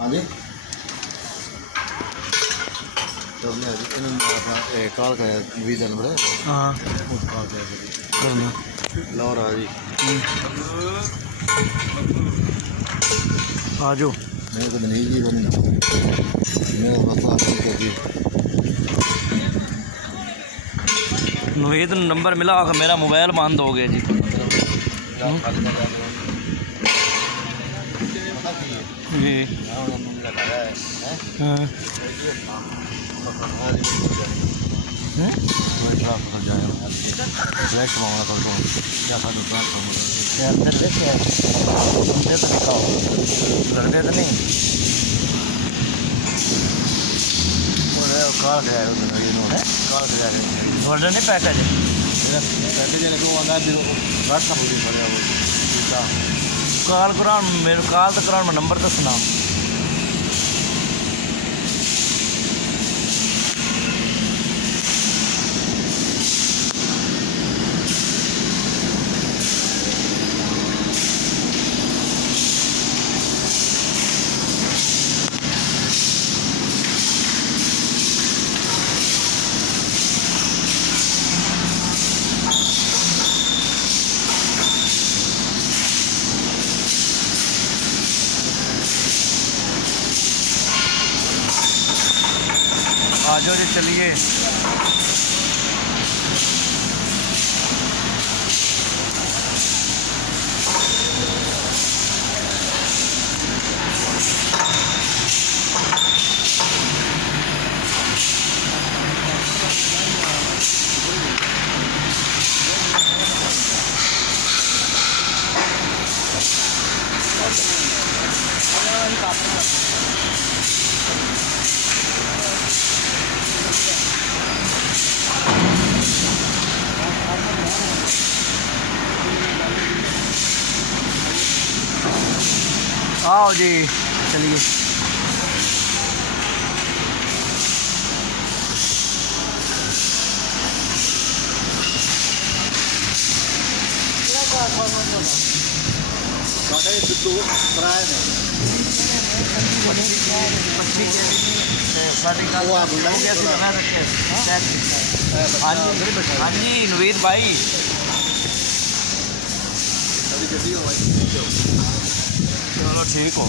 हाँ जी तो मैं अपना कॉल कर 20 जनवरी हाँ कॉल करना लाहौर आ जी आ जाओ। मेरे को नहीं जी बनी मेरा मसला कर दी नवीद नंबर मिला होगा, मेरा मोबाइल बंद हो गया जी। जी हाँ लड़ते तो नहीं कॉल कराया गोल्डन नहीं पैकेज कॉल करा मेरे कॉल तो करा, मैं नंबर दसना। आ जाओ जी, चलिए। आओ जी, चलिए। हाँ जी नवीद भाई, चलो ठीक हो।